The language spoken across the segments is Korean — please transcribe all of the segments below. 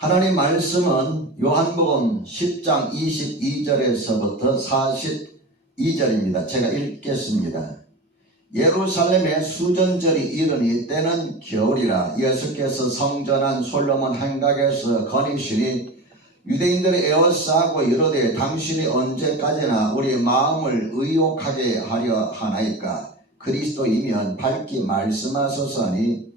하나님 말씀은 요한복음 10장 22절에서부터 42절입니다. 제가 읽겠습니다. 예루살렘에 수전절이 이르니 때는 겨울이라. 예수께서 성전 안 솔로몬 행각에서 거니시니 유대인들이 에워싸고 이르되 당신이 언제까지나 우리 마음을 의욕하게 하려 하나이까? 그리스도이면 밝히 말씀하소서니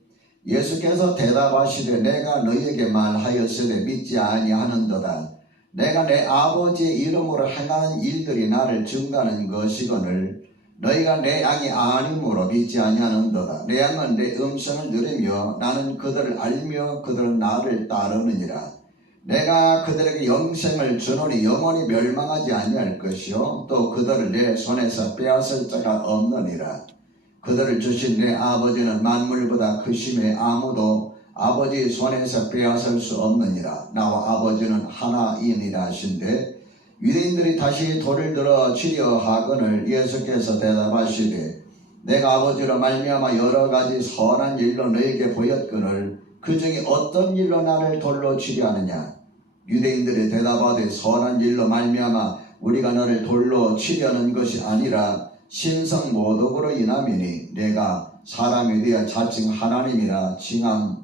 예수께서 대답하시되 내가 너희에게 말하였으되 믿지 아니하는도다. 내가 내 아버지의 이름으로 행하는 일들이 나를 증거하는 것이거늘 너희가 내 양이 아님으로 믿지 아니하는도다. 내 양은 내 음성을 들으며 나는 그들을 알며 그들은 나를 따르느니라. 내가 그들에게 영생을 주노니 영원히 멸망하지 아니할 것이요 또 그들을 내 손에서 빼앗을 자가 없느니라. 그들을 주신 내 아버지는 만물보다 크심에 아무도 아버지 손에서 빼앗을 수 없느니라. 나와 아버지는 하나이니라 하신대 유대인들이 다시 돌을 들어 치려 하거늘 예수께서 대답하시되 내가 아버지로 말미암아 여러 가지 선한 일로 너에게 보였거늘 그 중에 어떤 일로 나를 돌로 치려 하느냐? 유대인들이 대답하되 선한 일로 말미암아 우리가 너를 돌로 치려는 것이 아니라 신성 모독으로 인함이니 내가 사람에 대해 자칭 하나님이라 칭함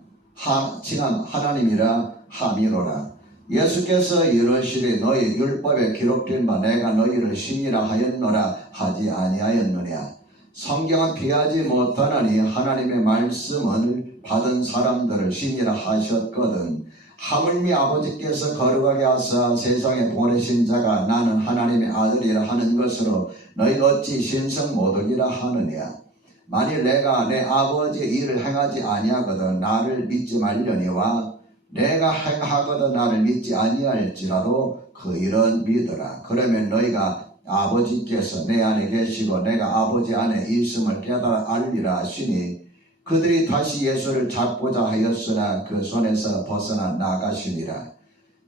하나님이라 함이로라. 예수께서 이르시되 너희 율법에 기록된 바 내가 너희를 신이라 하였노라 하지 아니하였느냐? 성경은 피하지 못하나니 하나님의 말씀을 받은 사람들을 신이라 하셨거든. 하물며 아버지께서 거룩하게 하사 세상에 보내신 자가 나는 하나님의 아들이라 하는 것으로 너희 어찌 신성모독이라 하느냐? 만일 내가 내 아버지의 일을 행하지 아니하거든 나를 믿지 말려니와 내가 행하거든 나를 믿지 아니할지라도 그 일은 믿으라. 그러면 너희가 아버지께서 내 안에 계시고 내가 아버지 안에 있음을 깨달아 알리라 하시니 그들이 다시 예수를 잡고자 하였으나 그 손에서 벗어나 나가시니라.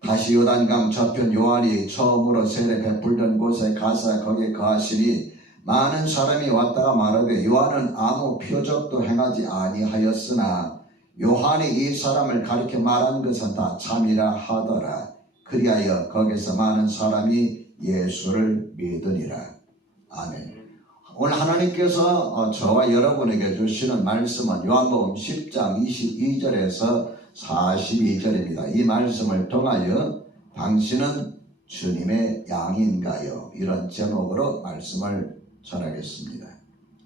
다시 요단강 저편 요한이 처음으로 세례 베풀던 곳에 가서 거기에 거하시니 많은 사람이 왔다가 말하되 요한은 아무 표적도 행하지 아니하였으나 요한이 이 사람을 가리켜 말한 것은 다 참이라 하더라. 그리하여 거기서 많은 사람이 예수를 믿으니라. 아멘. 오늘 하나님께서 저와 여러분에게 주시는 말씀은 요한복음 10장 22절에서 42절입니다. 이 말씀을 통하여 당신은 주님의 양인가요? 이런 제목으로 말씀을 전하겠습니다.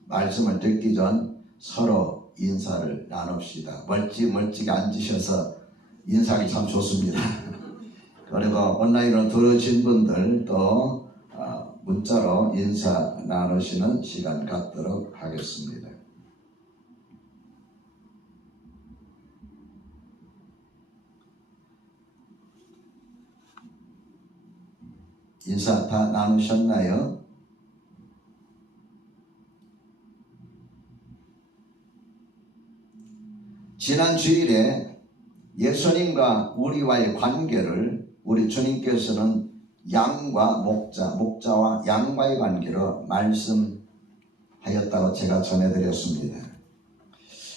말씀을 듣기 전 서로 인사를 나눕시다. 멀찍 앉으셔서 인사하기 참 좋습니다. 그리고 온라인으로 들으신 분들 또 문자로 인사 나누시는 시간 갖도록 하겠습니다. 인사 다 나누셨나요? 지난 주일에 예수님과 우리와의 관계를 우리 주님께서는 양과 목자와 양과의 관계로 말씀하였다고 제가 전해드렸습니다.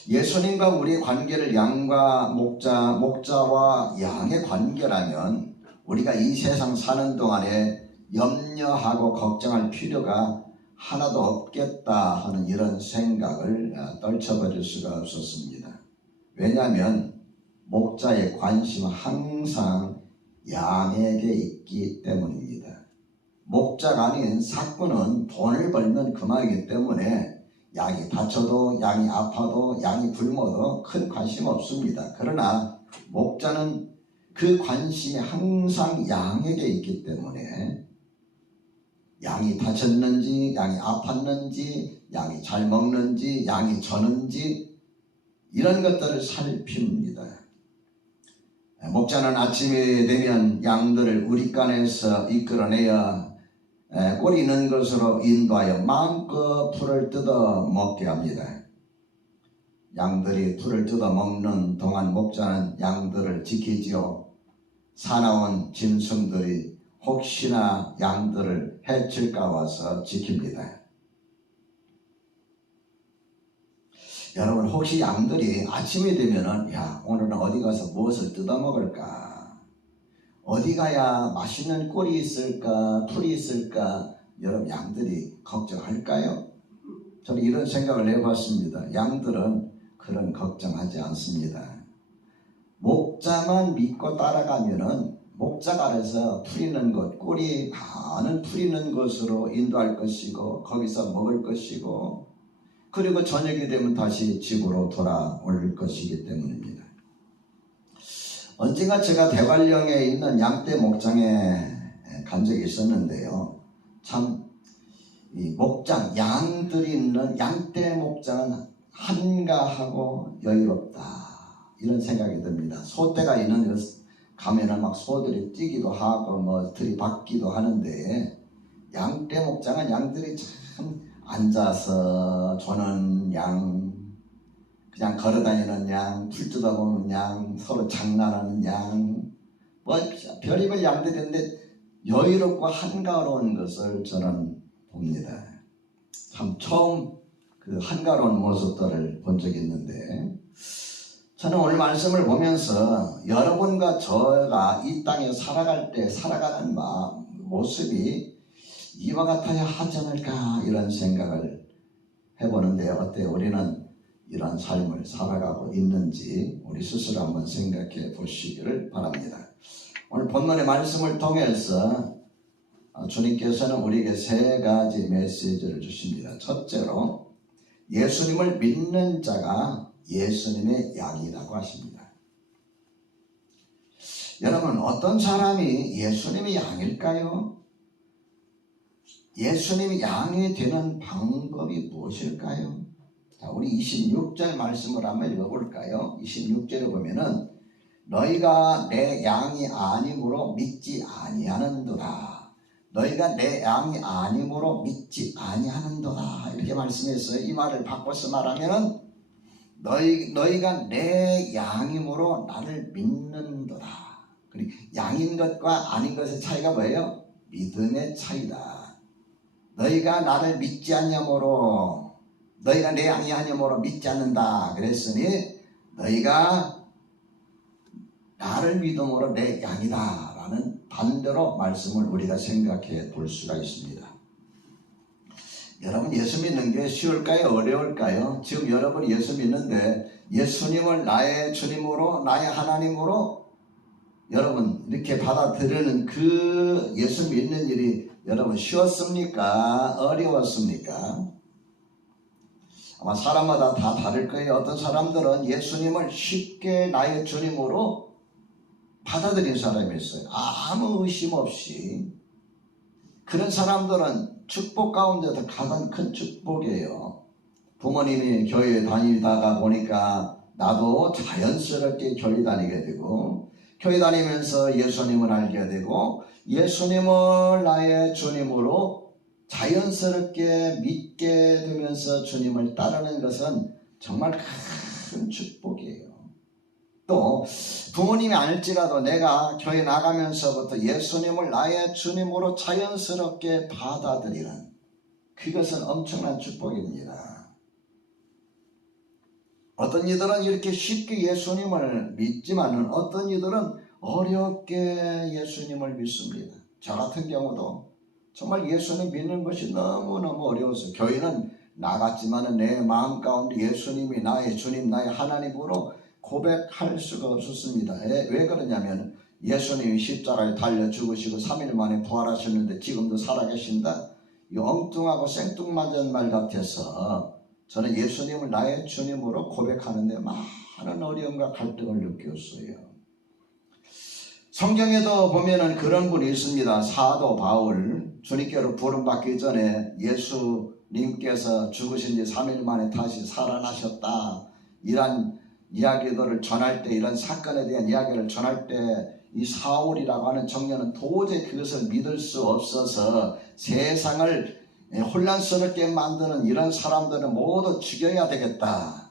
예수님과 우리의 관계를 양과 목자와 양의 관계라면 우리가 이 세상 사는 동안에 염려하고 걱정할 필요가 하나도 없겠다 하는 이런 생각을 떨쳐버릴 수가 없었습니다. 왜냐하면 목자의 관심은 항상 양에게 있기 때문입니다. 목자가 아닌 사꾼은 돈을 벌면 그만이기 때문에 양이 다쳐도 양이 아파도 양이 굶어도 큰 관심 없습니다. 그러나 목자는 그 관심이 항상 양에게 있기 때문에 양이 다쳤는지 양이 아팠는지 양이 잘 먹는지 양이 젖는지 이런 것들을 살핍니다. 목자는 아침이 되면 양들을 우리간에서 이끌어내어 꼴이 있는 것으로 인도하여 마음껏 풀을 뜯어 먹게 합니다. 양들이 풀을 뜯어 먹는 동안 목자는 양들을 지키지요. 사나운 짐승들이 혹시나 양들을 해칠까 와서 지킵니다. 여러분 혹시 양들이 아침이 되면은 야 오늘은 어디 가서 무엇을 뜯어 먹을까 어디 가야 맛있는 꿀이 있을까, 풀이 있을까, 여러분 양들이 걱정할까요? 저는 이런 생각을 해봤습니다. 양들은 그런 걱정하지 않습니다. 목자만 믿고 따라가면은 목자가 알아서 풀리는 곳, 꿀이 많은 풀리는 곳으로 인도할 것이고 거기서 먹을 것이고 그리고 저녁이 되면 다시 집으로 돌아올 것이기 때문입니다. 언젠가 제가 대관령에 있는 양떼 목장에 간 적이 있었는데요. 참 이 목장, 양들이 있는 양떼 목장은 한가하고 여유롭다 이런 생각이 듭니다. 소떼가 있는 곳 가면은 막 소들이 뛰기도 하고 뭐 들이받기도 하는데 양떼 목장은 양들이 참 앉아서 조는 양, 그냥 걸어다니는 양, 풀 뜯어보는 양, 서로 장난하는 양, 뭐 별의별 양들이 있는데 여유롭고 한가로운 것을 저는 봅니다. 참 처음 그 한가로운 모습들을 본 적이 있는데 저는 오늘 말씀을 보면서 여러분과 저가 이 땅에 살아갈 때 살아가는 모습이 이와 같아야 하지 않을까 이런 생각을 해보는데 어때요? 우리는 이런 삶을 살아가고 있는지 우리 스스로 한번 생각해 보시기를 바랍니다. 오늘 본문의 말씀을 통해서 주님께서는 우리에게 세 가지 메시지를 주십니다. 첫째로 예수님을 믿는 자가 예수님의 양이라고 하십니다. 여러분 어떤 사람이 예수님의 양일까요? 예수님이 양이 되는 방법이 무엇일까요? 자, 우리 26절 말씀을 한번 읽어볼까요? 26절에 보면은 너희가 내 양이 아님으로 믿지 아니하는도다. 너희가 내 양이 아님으로 믿지 아니하는도다 이렇게 말씀했어요. 이 말을 바꿔서 말하면은 너희가 내 양이므로 나를 믿는도다. 그리고 양인 것과 아닌 것의 차이가 뭐예요? 믿음의 차이다. 너희가 나를 믿지 않냐므로 너희가 내 양이 아니므로 믿지 않는다 그랬으니 너희가 나를 믿음으로 내 양이다 라는 반대로 말씀을 우리가 생각해 볼 수가 있습니다. 여러분 예수 믿는 게 쉬울까요? 어려울까요? 지금 여러분이 예수 믿는데 예수님을 나의 주님으로 나의 하나님으로 여러분 이렇게 받아들이는 그 예수 믿는 일이 여러분 쉬웠습니까? 어려웠습니까? 아마 사람마다 다 다를 거예요. 어떤 사람들은 예수님을 쉽게 나의 주님으로 받아들인 사람이 있어요. 아무 의심 없이. 그런 사람들은 축복 가운데서 가장 큰 축복이에요. 부모님이 교회에 다니다가 보니까 나도 자연스럽게 교회 다니게 되고 교회 다니면서 예수님을 알게 되고 예수님을 나의 주님으로 자연스럽게 믿게 되면서 주님을 따르는 것은 정말 큰 축복이에요. 또 부모님이 아닐지라도 내가 교회 나가면서부터 예수님을 나의 주님으로 자연스럽게 받아들이는 그것은 엄청난 축복입니다. 어떤 이들은 이렇게 쉽게 예수님을 믿지만은 어떤 이들은 어렵게 예수님을 믿습니다. 저 같은 경우도 정말 예수님 믿는 것이 너무너무 어려웠어요. 교회는 나갔지만은 내 마음 가운데 예수님이 나의 주님 나의 하나님으로 고백할 수가 없었습니다. 왜 그러냐면 예수님이 십자가에 달려 죽으시고 3일 만에 부활하셨는데 지금도 살아계신다. 이 엉뚱하고 생뚱맞은 말 같아서 저는 예수님을 나의 주님으로 고백하는데 많은 어려움과 갈등을 느꼈어요. 성경에도 보면은 그런 분이 있습니다. 사도 바울, 주님께로 부름받기 전에 예수님께서 죽으신 지 3일 만에 다시 살아나셨다. 이런 이야기들을 전할 때, 이런 사건에 대한 이야기를 전할 때 이 사울이라고 하는 청년은 도저히 그것을 믿을 수 없어서 세상을 혼란스럽게 만드는 이런 사람들은 모두 죽여야 되겠다.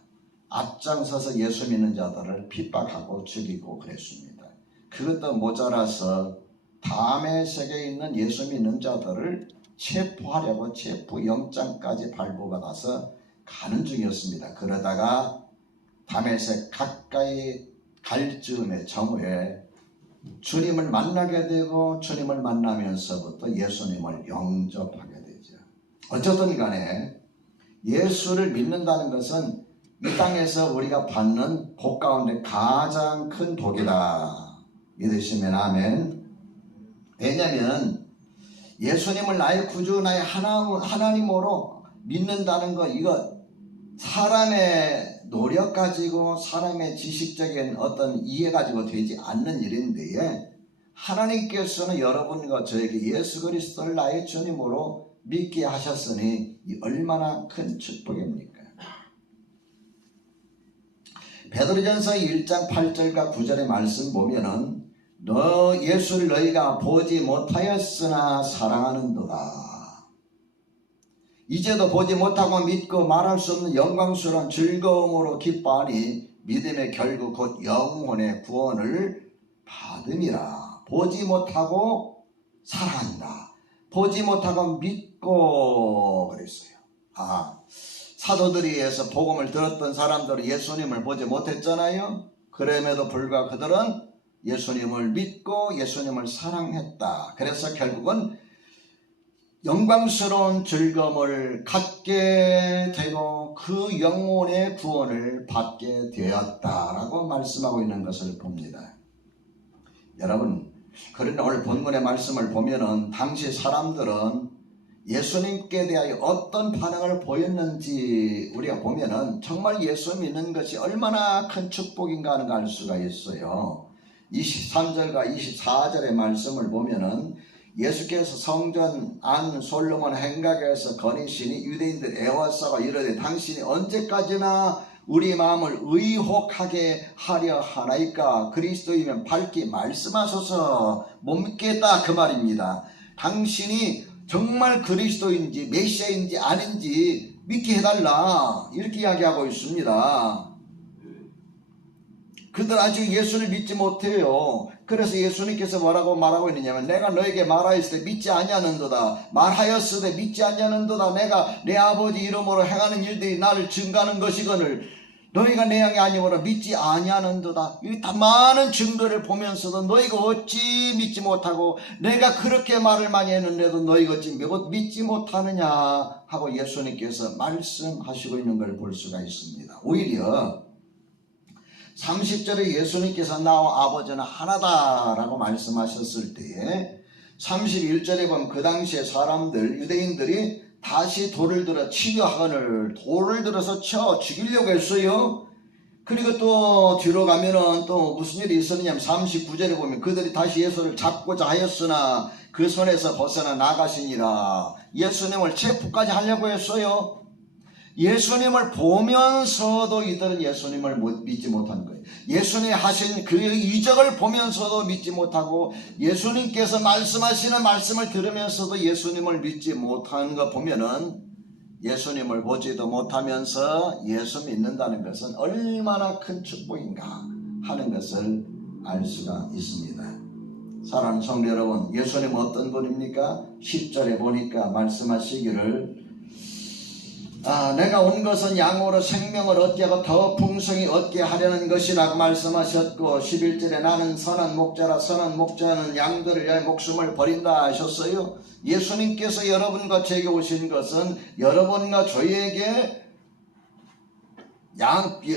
앞장서서 예수 믿는 자들을 핍박하고 죽이고 그랬습니다. 그것도 모자라서 다메섹에 있는 예수 믿는 자들을 체포하려고 체포영장까지 발부받아서 가는 중이었습니다. 그러다가 다메섹 가까이 갈 즈음에 정오에 주님을 만나게 되고 주님을 만나면서부터 예수님을 영접하게 되죠. 어쨌든 간에 예수를 믿는다는 것은 이 땅에서 우리가 받는 복 가운데 가장 큰 복이다. 믿으시면 아멘. 왜냐하면 예수님을 나의 구주, 나의 하나님으로 믿는다는 거, 이거 사람의 노력 가지고 사람의 지식적인 어떤 이해 가지고 되지 않는 일인데, 하나님께서는 여러분과 저에게 예수 그리스도를 나의 주님으로 믿게 하셨으니 이 얼마나 큰 축복입니까? 베드로전서 1장 8절과 9절의 말씀 보면은 너 예수를 너희가 보지 못하였으나 사랑하는도다. 이제도 보지 못하고 믿고 말할 수 없는 영광스러운 즐거움으로 기뻐하니 믿음의 결국 곧 영혼의 구원을 받음이라. 보지 못하고 사랑한다. 보지 못하고 믿고 그랬어요. 사도들에 의해서 복음을 들었던 사람들은 예수님을 보지 못했잖아요. 그럼에도 불구하고 그들은 예수님을 믿고 예수님을 사랑했다. 그래서 결국은 영광스러운 즐거움을 갖게 되고 그 영혼의 구원을 받게 되었다라고 말씀하고 있는 것을 봅니다. 여러분, 그런데 오늘 본문의 말씀을 보면은 당시 사람들은 예수님께 대하여 어떤 반응을 보였는지 우리가 보면은 정말 예수 믿는 것이 얼마나 큰 축복인가 하는 걸 알 수가 있어요. 23절과 24절의 말씀을 보면은 예수께서 성전 안 솔로몬 행각에서 거니시니 유대인들 애워싸고 이르되 당신이 언제까지나 우리 마음을 의혹하게 하려 하나이까? 그리스도이면 밝히 말씀하소서. 못 믿겠다 그 말입니다. 당신이 정말 그리스도인지 메시아인지 아닌지 믿게 해달라 이렇게 이야기하고 있습니다. 그들 아직 예수를 믿지 못해요. 그래서 예수님께서 뭐라고 말하고 있느냐면 내가 너에게 말하였을 때 믿지 아니하는도다. 말하였을 때 믿지 아니하는도다. 내가 내 아버지 이름으로 행하는 일들이 나를 증거하는 것이거늘 너희가 내 양이 아니므로 믿지 아니하는도다. 이 다 많은 증거를 보면서도 너희가 어찌 믿지 못하고 내가 그렇게 말을 많이 했는데도 너희가 어찌 믿지 못하느냐 하고 예수님께서 말씀하시고 있는 걸 볼 수가 있습니다. 오히려 30절에 예수님께서 나와 아버지는 하나다라고 말씀하셨을 때에 31절에 보면 그 당시에 사람들 유대인들이 다시 돌을 들어 치려하거늘 돌을 들어서 쳐 죽이려고 했어요. 그리고 또 뒤로 가면은 또 무슨 일이 있었냐면 39절에 보면 그들이 다시 예수를 잡고자 하였으나 그 손에서 벗어나 나가시니라. 예수님을 체포까지 하려고 했어요. 예수님을 보면서도 이들은 예수님을 믿지 못한 거예요. 예수님이 하신 그 이적을 보면서도 믿지 못하고 예수님께서 말씀하시는 말씀을 들으면서도 예수님을 믿지 못하는 거 보면은 예수님을 보지도 못하면서 예수 믿는다는 것은 얼마나 큰 축복인가 하는 것을 알 수가 있습니다. 사랑하는 성도 여러분, 예수님은 어떤 분입니까? 10절에 보니까 말씀하시기를 내가 온 것은 양으로 생명을 얻게 하고 더 풍성히 얻게 하려는 것이라고 말씀하셨고 11절에 나는 선한 목자라 선한 목자는 양들을 위하여 목숨을 버린다 하셨어요. 예수님께서 여러분과 제게 오신 것은 여러분과 저희에게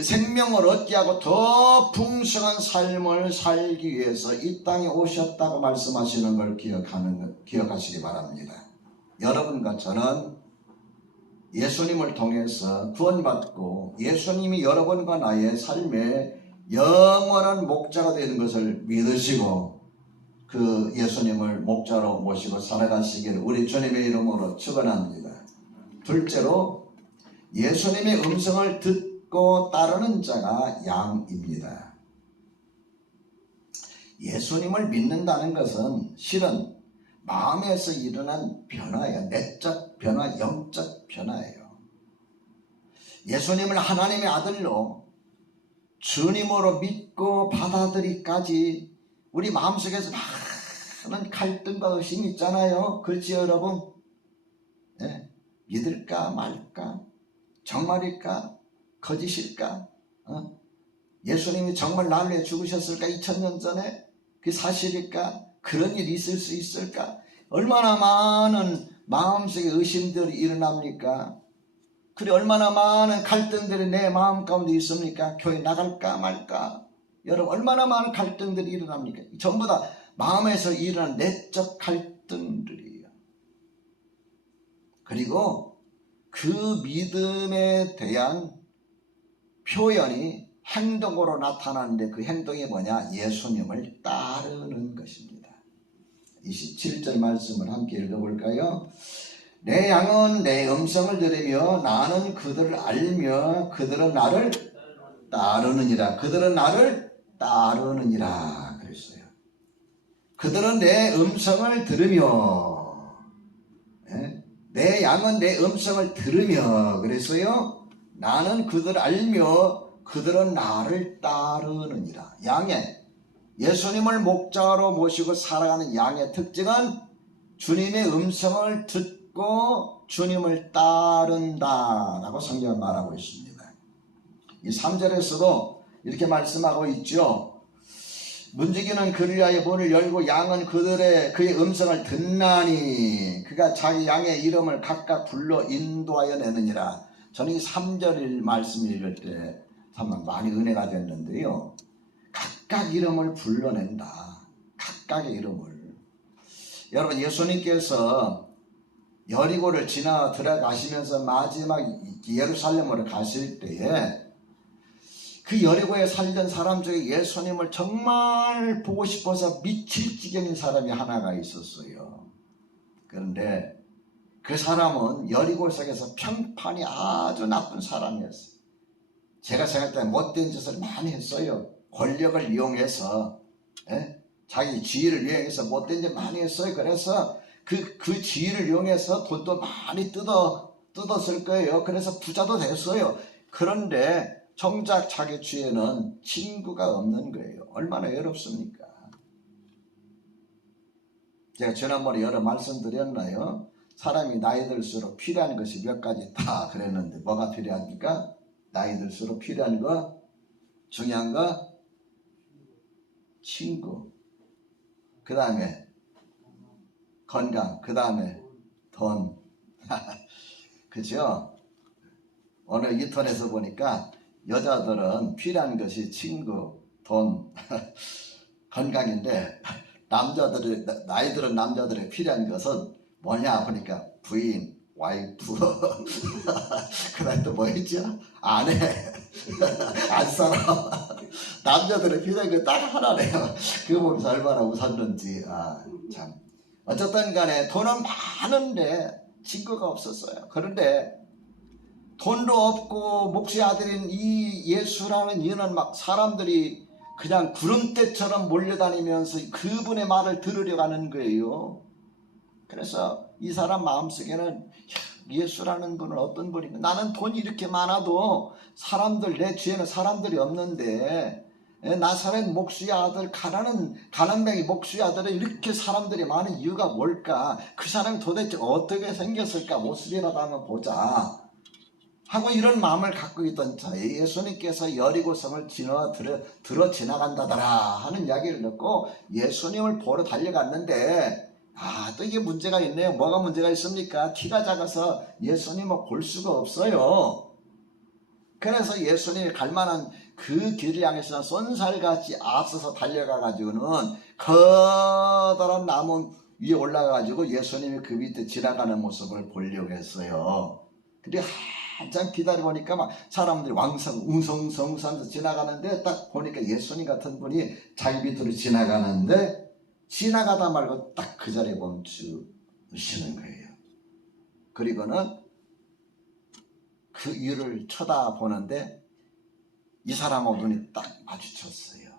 생명을 얻게 하고 더 풍성한 삶을 살기 위해서 이 땅에 오셨다고 말씀하시는 걸 기억하시기 바랍니다. 여러분과 저는 예수님을 통해서 구원받고 예수님이 여러분과 나의 삶에 영원한 목자가 되는 것을 믿으시고 그 예수님을 목자로 모시고 살아가시기를 우리 주님의 이름으로 축원합니다. 둘째로 예수님의 음성을 듣고 따르는 자가 양입니다. 예수님을 믿는다는 것은 실은 마음에서 일어난 변화예요. 내적 변화, 영적 변화예요. 예수님을 하나님의 아들로 주님으로 믿고 받아들이기까지 우리 마음속에서 많은 갈등과 의심이 있잖아요. 그렇지요 여러분? 네. 믿을까 말까? 정말일까? 거짓일까? 예수님이 정말 나를 위해 죽으셨을까? 2000년 전에? 그게 사실일까? 그런 일이 있을 수 있을까? 얼마나 많은 마음속에 의심들이 일어납니까? 그리고 얼마나 많은 갈등들이 내 마음 가운데 있습니까? 교회 나갈까 말까? 여러분 얼마나 많은 갈등들이 일어납니까? 전부 다 마음에서 일어난 내적 갈등들이에요. 그리고 그 믿음에 대한 표현이 행동으로 나타나는데 그 행동이 뭐냐? 예수님을 따르는 것입니다. 27절 말씀을 함께 읽어볼까요? 내 양은 내 음성을 들으며 나는 그들을 알며 그들은 나를 따르느니라. 그들은 나를 따르느니라 그랬어요. 그들은 내 음성을 들으며, 내 양은 내 음성을 들으며 그랬어요. 나는 그들을 알며 그들은 나를 따르느니라. 양의 예수님을 목자로 모시고 살아가는 양의 특징은 주님의 음성을 듣고 주님을 따른다라고 성경은 말하고 있습니다. 이 3절에서도 이렇게 말씀하고 있죠. 문지기는 그를 위하여 문을 열고 양은 그의 음성을 듣나니 그가 자기 양의 이름을 각각 불러 인도하여 내느니라. 저는 이 3절 말씀 읽을 때 참 많이 은혜가 됐는데요. 각각 이름을 불러낸다. 각각의 이름을. 여러분 예수님께서 여리고를 지나 들어가시면서 마지막 예루살렘으로 가실 때에 그 여리고에 살던 사람 중에 예수님을 정말 보고 싶어서 미칠 지경인 사람이 하나가 있었어요. 그런데 그 사람은 여리고 속에서 평판이 아주 나쁜 사람이었어요. 제가 생각할 때 못된 짓을 많이 했어요. 권력을 이용해서 자기 지위를 이용해서 못된 짓 많이 했어요. 그래서 그 지위를 이용해서 돈도 많이 뜯었을 거예요. 그래서 부자도 됐어요. 그런데 정작 자기 주위에는 친구가 없는 거예요. 얼마나 외롭습니까? 제가 지난번에 여러 말씀드렸나요? 사람이 나이 들수록 필요한 것이 몇 가지 다 그랬는데 뭐가 필요합니까? 나이 들수록 필요한 거, 중요한 거, 친구, 그 다음에 건강, 그 다음에 돈. 그죠? 오늘 인터넷에서 보니까 여자들은 필요한 것이 친구, 돈, 건강인데 나이 들은 남자들의 필요한 것은 뭐냐 보니까 부인, 와이프, 그 다음에 또 뭐 있죠? 아내, 안사람. 남자들의 필요한 게 딱 하나네요. 그거 보면서 얼마나 웃었는지. 참. 어쨌든 간에 돈은 많은데 친구가 없었어요. 그런데 돈도 없고 목수의 아들인 이 예수라는 이는 막 사람들이 그냥 구름대처럼 몰려다니면서 그분의 말을 들으려고 하는 거예요. 그래서 이 사람 마음속에는 예수라는 분은 어떤 분인가? 나는 돈이 이렇게 많아도 내 주위에는 사람들이 없는데 나사렛 목수의 아들 가난뱅이 목수의 아들은 이렇게 사람들이 많은 이유가 뭘까? 그 사람이 도대체 어떻게 생겼을까? 모습이라도 한번 보자 하고 이런 마음을 갖고 있던 자에 예수님께서 여리고성을 들어 지나간다더라 하는 이야기를 듣고 예수님을 보러 달려갔는데 또 이게 문제가 있네요. 뭐가 문제가 있습니까? 키가 작아서 예수님을 볼 수가 없어요. 그래서 예수님이 갈 만한 그 길을 향해서 쏜살같이 앞서서 달려가가지고는 커다란 나무 위에 올라가가지고 예수님이 그 밑에 지나가는 모습을 보려고 했어요. 근데 한참 기다려보니까 막 사람들이 웅성웅성해서 지나가는데 딱 보니까 예수님 같은 분이 자기 밑으로 지나가는데 지나가다 말고 딱 그 자리에 멈추시는 거예요. 그리고는 그 위를 쳐다보는데 이 사람하고 눈이 딱 마주쳤어요.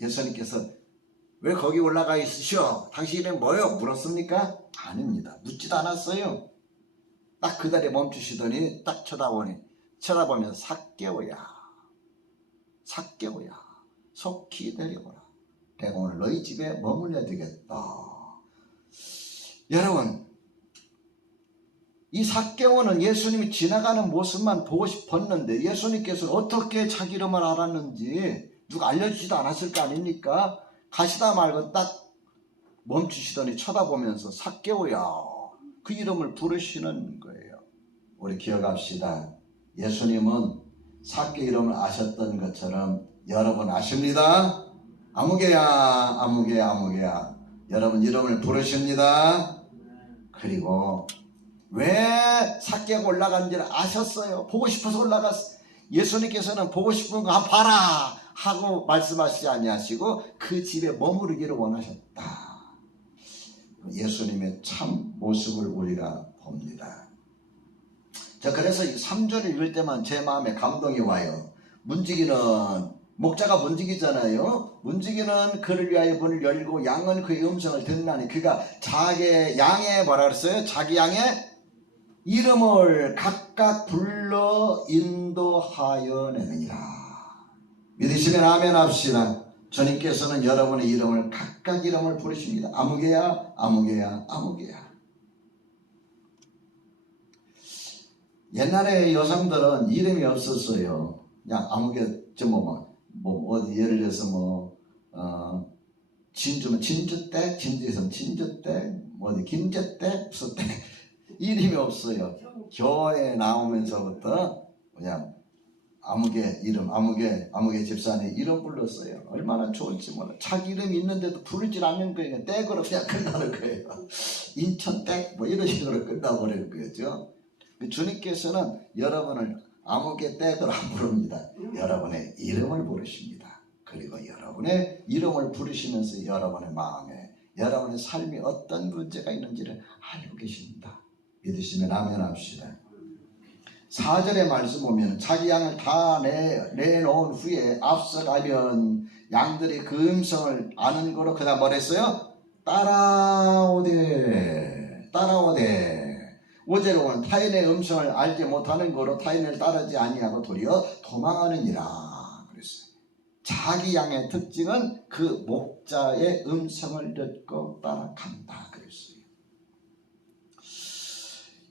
예수님께서 왜 거기 올라가 있으시오? 당신 이름 뭐요? 물었습니까? 아닙니다. 묻지도 않았어요. 딱 그 자리에 멈추시더니 딱 쳐다보면서 삭개오야 속히 내려오라. 내가 오늘 너희 집에 머물러야 되겠다. 여러분 이 삭개오는 예수님이 지나가는 모습만 보고 싶었는데 예수님께서는 어떻게 자기 이름을 알았는지 누가 알려주지도 않았을 거 아닙니까? 가시다 말고 딱 멈추시더니 쳐다보면서 삭개오야 그 이름을 부르시는 거예요. 우리 기억합시다. 예수님은 삭개 이름을 아셨던 것처럼 여러분 아십니다. 아무개야 아무개야 아무개야 여러분 이름을 부르십니다. 그리고 왜 삭개가 올라간지를 아셨어요. 보고 싶어서 올라갔어요. 예수님께서는 보고 싶은 거 한번 봐라 하고 말씀하시지 아니하시고 그 집에 머무르기를 원하셨다. 예수님의 참 모습을 우리가 봅니다. 자, 그래서 이 3절을 읽을 때만 제 마음에 감동이 와요. 문지기는 목자가 문지기잖아요. 문지기는 그를 위하여 문을 열고 양은 그의 음성을 듣나니 그가 자기 양의 뭐라 그랬어요? 자기 양의 이름을 각각 불러 인도하여 내느니라. 믿으시면 아멘 합시다. 주님께서는 여러분의 이름을 각각 이름을 부르십니다. 아무개야 아무개야 아무개야. 옛날에 여성들은 이름이 없었어요. 그냥 아무개 어디 예를 들어서 진주면 진주댁, 진주에서는 진주댁, 어디 김제댁, 무슨 댁 이름이 없어요. 교회에 나오면서부터 그냥 아무개 이름, 아무개 집사님 이름 불렀어요. 얼마나 좋을지 몰라. 자기 이름 있는데도 부르질 않는 거예요. 댁으로 그냥 끝나는 거예요. 인천댁 이런 식으로 끝나버리는 거죠. 주님께서는 여러분을 아무개 댁으로 안 부릅니다. 여러분의 이름을 부르십니다. 그리고 여러분의 이름을 부르시면서 여러분의 마음에 여러분의 삶이 어떤 문제가 있는지를 알고 계십니다. 믿으시면 아멘 합시다. 4절의 말씀 보면 자기 양을 다 내놓은 후에 앞서가면 양들이 그 음성을 아는 거로 그다음 뭐라 했어요? 따라오되 5절에 보면 타인의 음성을 알지 못하는 거로 타인을 따르지 아니하고 도리어 도망하느니라 그랬어요. 자기 양의 특징은 그 목자의 음성을 듣고 따라간다 그랬어요.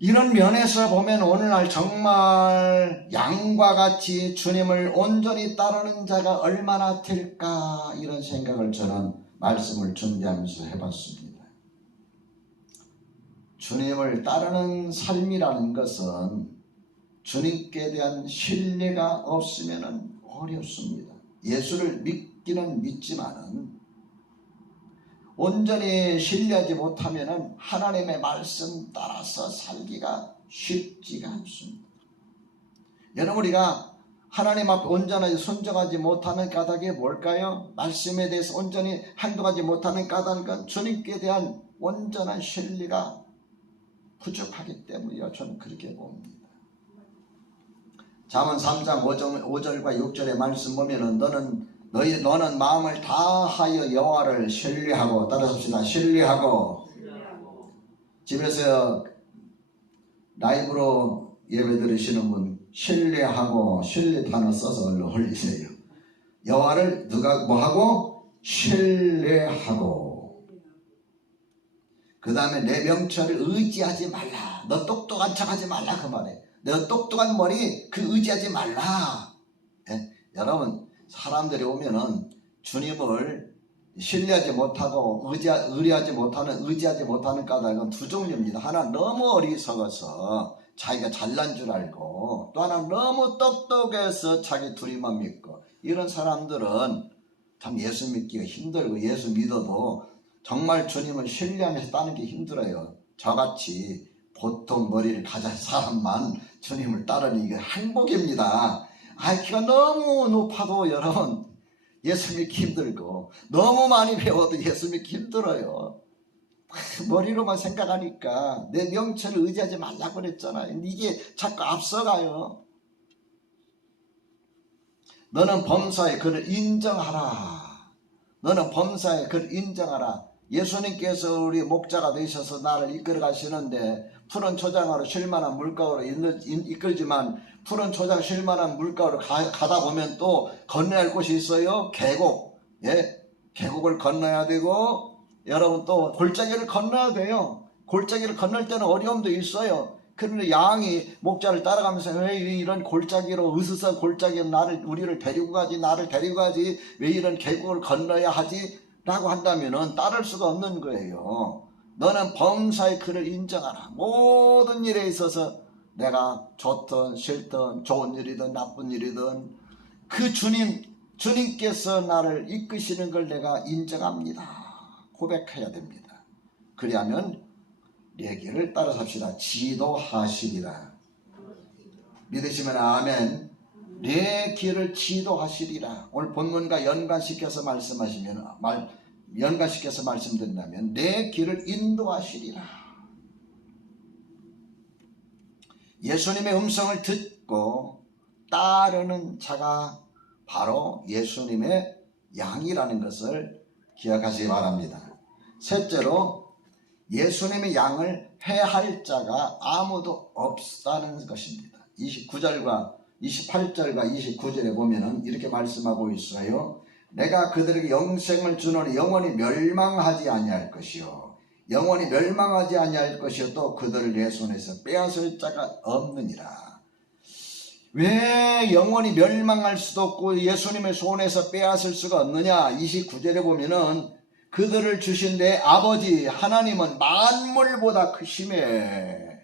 이런 면에서 보면 오늘날 정말 양과 같이 주님을 온전히 따르는 자가 얼마나 될까 이런 생각을 저는 말씀을 준비하면서 해봤습니다. 주님을 따르는 삶이라는 것은 주님께 대한 신뢰가 없으면 어렵습니다. 예수를 믿기는 믿지만은 온전히 신뢰하지 못하면 하나님의 말씀 따라서 살기가 쉽지가 않습니다. 여러분 우리가 하나님 앞에 온전하게 순종하지 못하는 까닭이 뭘까요? 말씀에 대해서 온전히 행동하지 못하는 까닭은 주님께 대한 온전한 신뢰가 부족하기 때문이요. 저는 그렇게 봅니다. 잠언 3장 5절과 6절의 말씀 보면은 너는 마음을 다하여 여호와를 신뢰하고 따라합시다. 신뢰하고 집에서 라이브로 예배 들으시는 분 신뢰하고 신뢰 단어 써서 얼른 올리세요. 여호와를 누가 뭐하고? 신뢰하고 그 다음에 내 명철을 의지하지 말라. 너 똑똑한 척하지 말라 그 말에. 너 똑똑한 머리 그 의지하지 말라. 예? 여러분 사람들이 오면은 주님을 신뢰하지 못하고 의지하지 못하는 까닭은 두 종류입니다. 하나 너무 어리석어서 자기가 잘난 줄 알고 또 하나 너무 똑똑해서 자기 둘이만 믿고 이런 사람들은 참 예수 믿기가 힘들고 예수 믿어도 정말 주님을 신뢰하면서 따는 게 힘들어요. 저같이 보통 머리를 가진 사람만 주님을 따르는 게 행복입니다. IQ가 너무 높아도 여러분 예수 믿기 힘들고 너무 많이 배워도 예수 믿기 힘들어요. 머리로만 생각하니까 내 명철을 의지하지 말라고 그랬잖아요. 이게 자꾸 앞서가요. 너는 범사에 그를 인정하라. 너는 범사에 그를 인정하라. 예수님께서 우리 목자가 되셔서 나를 이끌어 가시는데 푸른 초장으로 쉴만한 물가로 이끌지만 푸른 초장 쉴만한 물가로 가다 보면 또 건너야 할 곳이 있어요. 계곡. 예? 계곡을 건너야 되고 여러분 또 골짜기를 건너야 돼요. 골짜기를 건널 때는 어려움도 있어요. 그런데 양이 목자를 따라가면서 왜 이런 골짜기로 으스스한 골짜기로 우리를 데리고 가지 나를 데리고 가지 왜 이런 계곡을 건너야 하지? 라고 한다면은 따를 수가 없는 거예요. 너는 범사의 그를 인정하라. 모든 일에 있어서 내가 좋든 싫든 좋은 일이든 나쁜 일이든 그 주님께서 나를 이끄시는 걸 내가 인정합니다. 고백해야 됩니다. 그리하면 내 길을 따라 삽시다. 지도하시리라. 믿으시면 아멘. 내 길을 지도하시리라. 오늘 본문과 연관시켜서 말씀드린다면 내 길을 인도하시리라. 예수님의 음성을 듣고 따르는 자가 바로 예수님의 양이라는 것을 기억하시기 바랍니다. 셋째로 예수님의 양을 해할 자가 아무도 없다는 것입니다. 28절과 29절에 보면은 이렇게 말씀하고 있어요. 내가 그들에게 영생을 주노니 영원히 멸망하지 아니할 것이요 영원히 멸망하지 아니할 것이요 또 그들을 내 손에서 빼앗을 자가 없느니라. 왜 영원히 멸망할 수도 없고 예수님의 손에서 빼앗을 수가 없느냐? 29절에 보면은 그들을 주신 내 아버지 하나님은 만물보다 크심에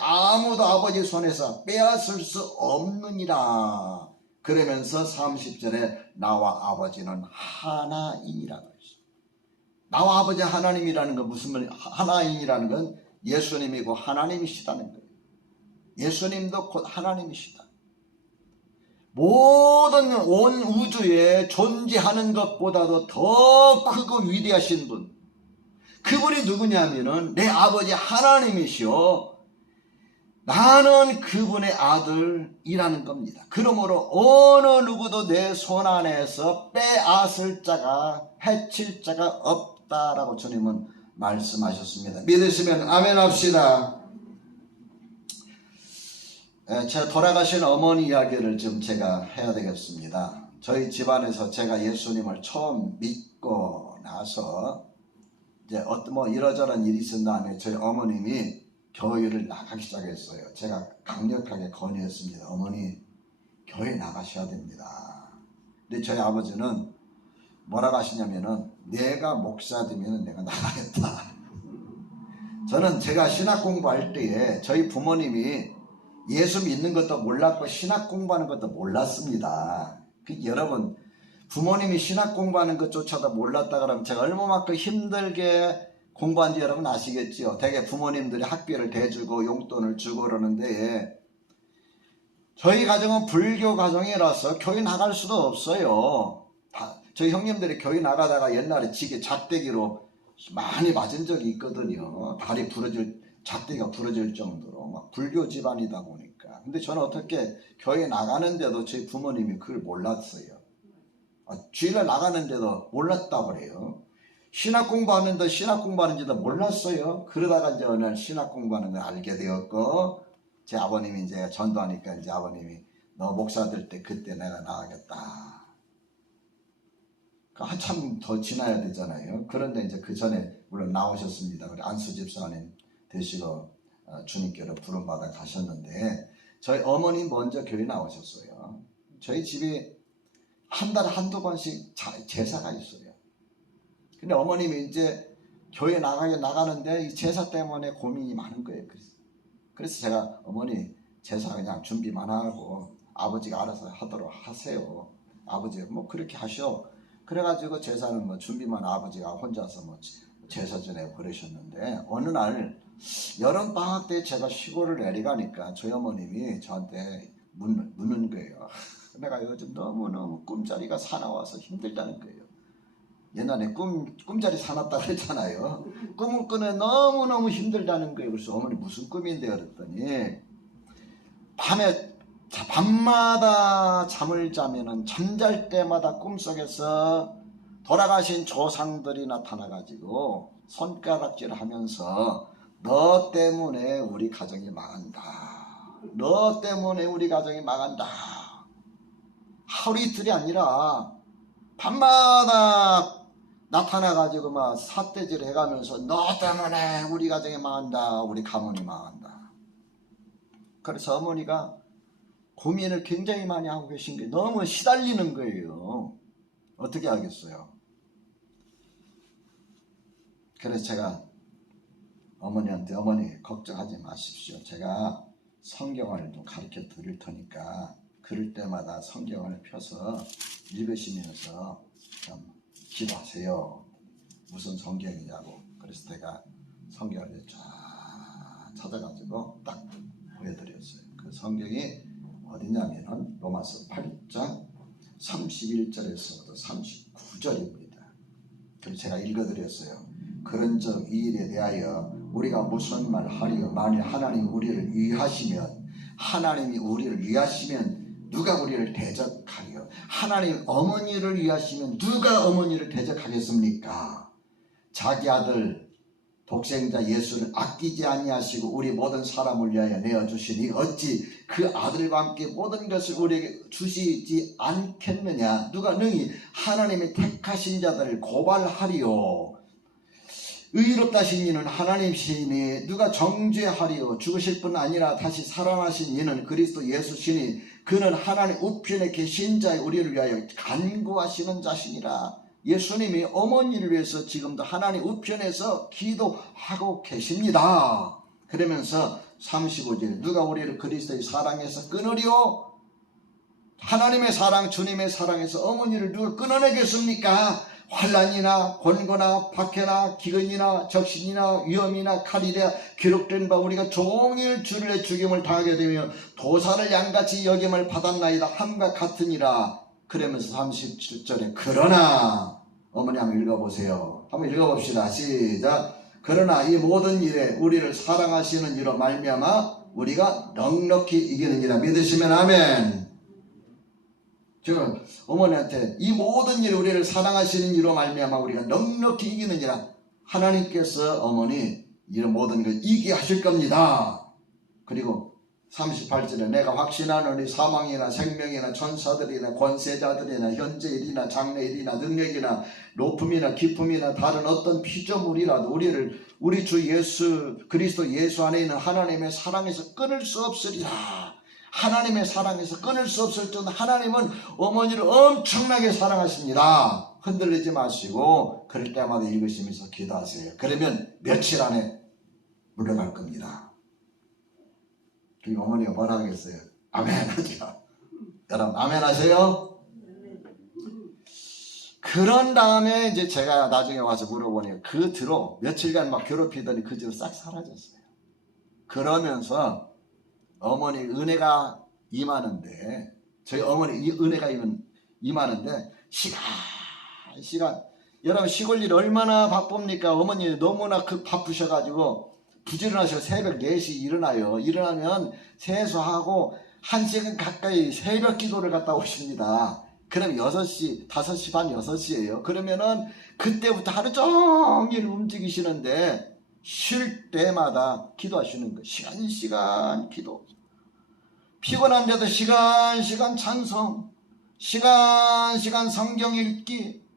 아무도 아버지 손에서 빼앗을 수 없느니라. 그러면서 30절에 나와 아버지는 하나이니라. 나와 아버지 하나님이라는 건 무슨 말? 하나이라는 건 예수님이고 하나님이시다는 거예요. 예수님도 곧 하나님이시다. 모든 온 우주에 존재하는 것보다도 더 크고 위대하신 분, 그분이 누구냐면은 내 아버지 하나님이시오. 나는 그분의 아들이라는 겁니다. 그러므로 어느 누구도 내 손 안에서 빼앗을 자가, 해칠 자가 없다라고 주님은 말씀하셨습니다. 믿으시면 아멘 합시다. 제 돌아가신 어머니 이야기를 좀 제가 해야 되겠습니다. 저희 집안에서 제가 예수님을 처음 믿고 나서 이제 이러저런 일이 있은 다음에 저희 어머님이 교회를 나가기 시작했어요. 제가 강력하게 권유했습니다. 어머니, 교회 나가셔야 됩니다. 근데 저희 아버지는 뭐라고 하시냐면은 내가 목사 되면 내가 나가겠다. 저는 제가 신학 공부할 때에 저희 부모님이 예수 믿는 것도 몰랐고 신학 공부하는 것도 몰랐습니다. 여러분, 부모님이 신학 공부하는 것조차도 몰랐다 그러면 제가 얼마만큼 힘들게 공부한지 여러분 아시겠지요? 대개 부모님들이 학비를 대주고 용돈을 주고 그러는데 저희 가정은 불교 가정이라서 교회 나갈 수도 없어요. 저희 형님들이 교회 나가다가 옛날에 지게 작대기로 많이 맞은 적이 있거든요. 다리 작대기가 부러질 정도로 막 불교 집안이다 보니까. 근데 저는 어떻게 교회 나가는데도 저희 부모님이 그걸 몰랐어요. 주일날 나가는데도 몰랐다고 그래요. 신학 공부하는지도 몰랐어요. 그러다가 이제 어느 날 신학 공부하는 걸 알게 되었고, 제 아버님이 이제 전도하니까 이제 아버님이 너 목사 될 때 그때 내가 나가겠다. 한참 더 지나야 되잖아요. 그런데 이제 그 전에 물론 나오셨습니다. 우리 안수 집사님 되시고 주님께로 부름받아 가셨는데 저희 어머니 먼저 교회 나오셨어요. 저희 집이 한 달에 한두 번씩 제사가 있어요. 근데 어머님이 이제 교회 나가는데 이 제사 때문에 고민이 많은 거예요. 그래서 제가 어머니 제사 그냥 준비만 하고 아버지가 알아서 하도록 하세요. 아버지 그렇게 하셔. 그래가지고 제사는 준비만 아버지가 혼자서 제사 전에 버리셨는데 어느 날 여름방학 때 제가 시골을 내려가니까 저희 어머님이 저한테 묻는 거예요. 내가 요즘 너무너무 꿈자리가 사나워서 힘들다는 거예요. 옛날에 꿈자리 사납다 그랬잖아요. 꿈을 꾸는 너무너무 힘들다는 거예요. 그래서 어머니 무슨 꿈인데요? 그랬더니 밤마다 잠을 자면은 잠잘 때마다 꿈속에서 돌아가신 조상들이 나타나가지고 손가락질 하면서 너 때문에 우리 가정이 망한다. 너 때문에 우리 가정이 망한다. 하루 이틀이 아니라 밤마다 나타나가지고 막 삿대질 해가면서 너 때문에 우리 가정이 망한다. 우리 가문이 망한다. 그래서 어머니가 고민을 굉장히 많이 하고 계신 게 너무 시달리는 거예요. 어떻게 하겠어요? 그래서 제가 어머니한테 어머니 걱정하지 마십시오. 제가 성경을 좀 가르쳐 드릴 테니까 그럴 때마다 성경을 펴서 읽으시면서 좀 기도하세요. 무슨 성경이냐고. 그래서 제가 성경을 쫙 찾아가지고 딱 보여드렸어요. 그 성경이 어디냐면은 로마서 8장 31절에서부터 39절입니다. 그래서 제가 읽어드렸어요. 그런즉 이 일에 대하여 우리가 무슨 말 하리요? 만일 하나님 우리를 위하시면 누가 우리를 대적하리요? 하나님 어머니를 위하시면 누가 어머니를 대적하겠습니까? 자기 아들 독생자 예수를 아끼지 아니하시고 우리 모든 사람을 위하여 내어주시니 어찌 그 아들과 함께 모든 것을 우리에게 주시지 않겠느냐? 누가 능히 하나님의 택하신 자들을 고발하리요? 의롭다신 이는 하나님이시니 누가 정죄하리요? 죽으실 뿐 아니라 다시 살아나신 이는 그리스도 예수시니 그는 하나님 우편에 계신 자의 우리를 위하여 간구하시는 자시니라. 예수님이 어머니를 위해서 지금도 하나님 우편에서 기도하고 계십니다. 그러면서 35절 누가 우리를 그리스도의 사랑에서 끊으리요? 하나님의 사랑, 주님의 사랑에서 어머니를 누가 끊어내겠습니까? 환난이나 곤고나 박해나 기근이나 적신이나 위험이나 칼이라 기록된 바 우리가 종일 주를 죽임을 당하게 되며 도사를 양같이 여김을 받았나이다 함과 같으니라. 그러면서 37절에 그러나 어머니 한번 읽어보세요. 한번 읽어봅시다. 시작. 그러나 이 모든 일에 우리를 사랑하시는 이로 말미암아 우리가 넉넉히 이기느니라. 믿으시면 아멘. 제가 어머니한테 이 모든 일에 우리를 사랑하시는 이로 말미암아 우리가 넉넉히 이기느니라. 하나님께서 어머니 이런 모든 걸 이기게 하실 겁니다. 그리고 38절에 내가 확신하노니 사망이나 생명이나 천사들이나 권세자들이나 현재일이나 장래일이나 능력이나 높음이나 깊음이나 다른 어떤 피조물이라도 우리 주 예수 그리스도 예수 안에 있는 하나님의 사랑에서 끊을 수 없으리라. 하나님의 사랑에서 끊을 수 없을 정도 하나님은 어머니를 엄청나게 사랑하십니다. 흔들리지 마시고 그럴 때마다 읽으시면서 기도하세요. 그러면 며칠 안에 물러갈 겁니다. 그리고 어머니가 뭐라 하겠어요? 아멘 하죠. 여러분 아멘 하세요? 그런 다음에 이제 제가 나중에 와서 물어보니까 그 뒤로 며칠간 막 괴롭히더니 그 뒤로 싹 사라졌어요. 그러면서 어머니 은혜가 임하는데 저희 어머니 이 은혜가 임하는데 시간 여러분 시골 일 얼마나 바쁩니까? 어머니 너무나 바쁘셔가지고 부지런하셔서 새벽 4시 일어나요. 일어나면 세수하고 1시간 가까이 새벽 기도를 갔다 오십니다. 그럼 5시 5시 반 6시예요. 그러면은 그때부터 하루 종일 움직이시는데 쉴 때마다 기도하시는 거예요. 시간 기도. 피곤한데도 시간 찬송, 시간 성경 읽기.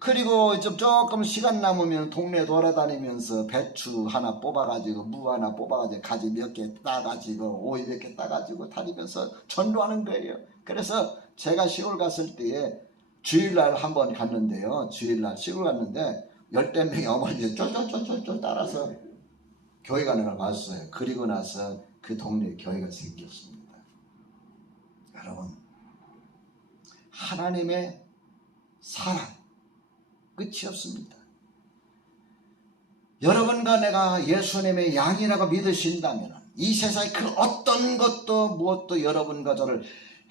그리고 조금 시간 남으면 동네 돌아다니면서 배추 하나 뽑아가지고 무 하나 뽑아가지고 가지 몇 개 따가지고 오이 몇 개 따가지고 다니면서 전도하는 거예요. 그래서 제가 시골 갔을 때에 주일날 한번 갔는데요. 주일날 시골 갔는데 10명의 어머니들 쫄쫄쫄쫄 따라서 교회 가는 걸 봤어요. 그리고 나서 그 동네에 교회가 생겼습니다. 여러분 하나님의 사랑 끝이 없습니다. 여러분과 내가 예수님의 양이라고 믿으신다면 이 세상에 그 어떤 것도 무엇도 여러분과 저를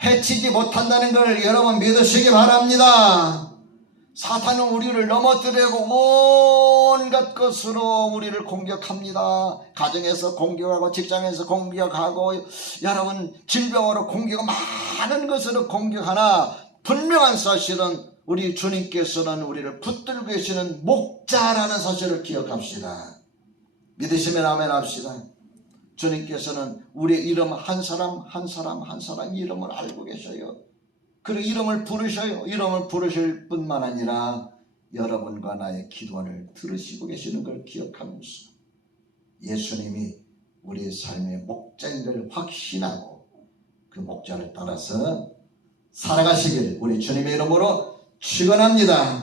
해치지 못한다는 걸 여러분 믿으시기 바랍니다. 사탄은 우리를 넘어뜨리고 온갖 것으로 우리를 공격합니다. 가정에서 공격하고 직장에서 공격하고 여러분 질병으로 공격하고 많은 것으로 공격하나 분명한 사실은 우리 주님께서는 우리를 붙들고 계시는 목자라는 사실을 기억합시다. 믿으시면 아멘 합시다. 주님께서는 우리의 이름 한 사람 이름을 알고 계셔요. 그리고 이름을 부르셔요. 이름을 부르실 뿐만 아니라 여러분과 나의 기도를 들으시고 계시는 걸 기억하면서 예수님이 우리의 삶의 목자인 걸 확신하고 그 목자를 따라서 살아가시길 우리 주님의 이름으로 축원합니다.